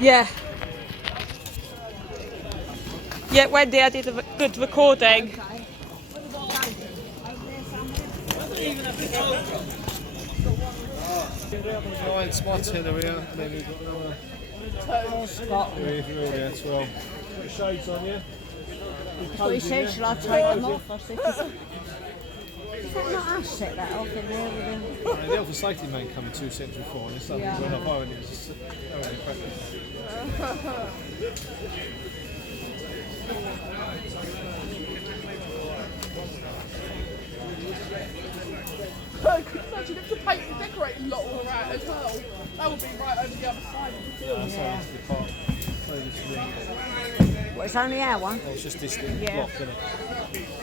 Yeah. Yeah, Wendy, I did a good recording. Giant spots here, and then we've got another spot here, yeah, 12. Put the shades on you. What he said, shall I take them off? I said, is that not us set that off in there with him? The health and safety man come 2 cents before, and this stuff went off home, and it was just Could you imagine if the paint and decorating lot were out as well? That would be right over the other side of the field. so the park. So this ring. Well, it's only our one. Oh, it's just this little block, isn't it?